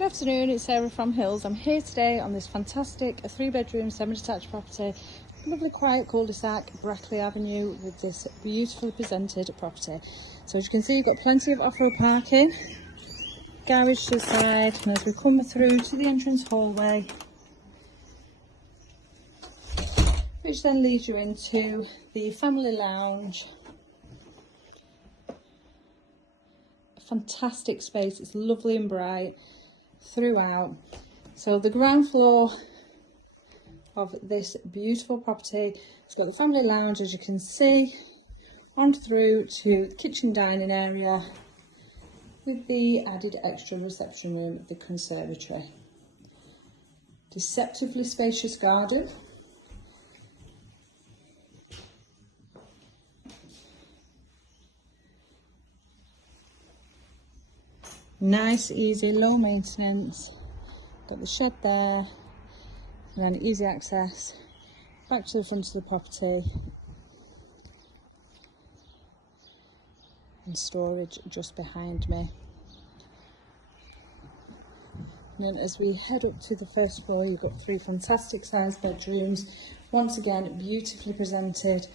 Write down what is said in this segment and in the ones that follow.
Good afternoon, it's Sarah from Hills. I'm here today on this fantastic 3-bedroom semi-detached property, lovely quiet cul-de-sac, Brackley Avenue, with this beautifully presented property. So as you can see, you've got plenty of off-road parking, garage to the side, and as we come through to the entrance hallway, which then leads you into the family lounge. A fantastic space, it's lovely and bright throughout. So the ground floor of this beautiful property, it's got the family lounge, as you can see, on through to the kitchen dining area with the added extra reception room, the conservatory. Deceptively spacious garden. Nice, easy, low maintenance. Got the shed there, and then easy access back to the front of the property, and storage just behind me. And then as we head up to the first floor, you've got 3 fantastic sized bedrooms. Once again, beautifully presented,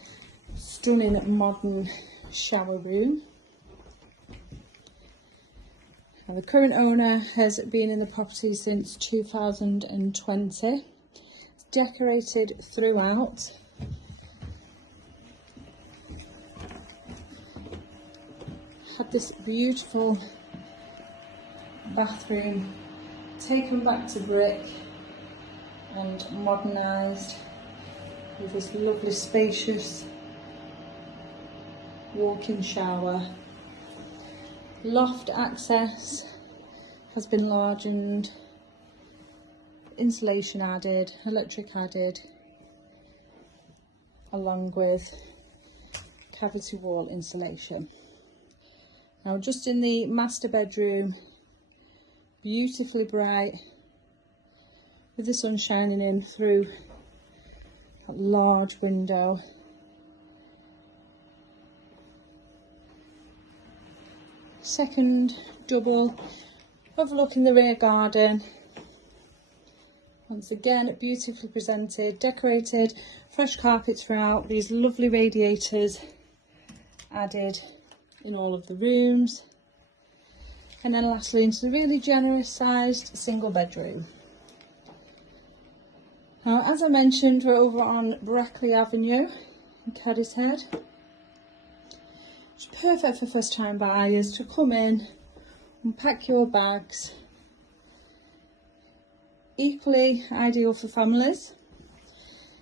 stunning modern shower room. Now, the current owner has been in the property since 2020. It's decorated throughout. Had this beautiful bathroom taken back to brick and modernised with this lovely spacious walk-in shower. Loft access has been enlarged, insulation added, electric added, along with cavity wall insulation. Now, just in the master bedroom, beautifully bright with the sun shining in through that large window. Second double overlooking the rear garden. Once again, beautifully presented, decorated, fresh carpets throughout, these lovely radiators added in all of the rooms. And then lastly, into the really generous sized single bedroom. Now, as I mentioned, we're over on Brackley Avenue in Cadishead. It's perfect for first time buyers to come in, unpack your bags. Equally ideal for families.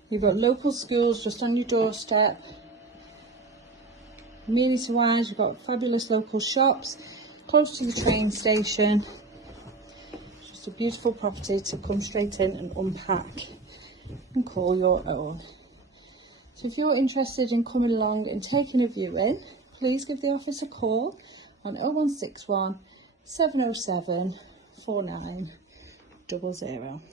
You've got local schools just on your doorstep. Amenity wise, you've got fabulous local shops close to the train station. It's just a beautiful property to come straight in and unpack and call your own. So if you're interested in coming along and taking a viewing, please give the office a call on 0161 707 4900.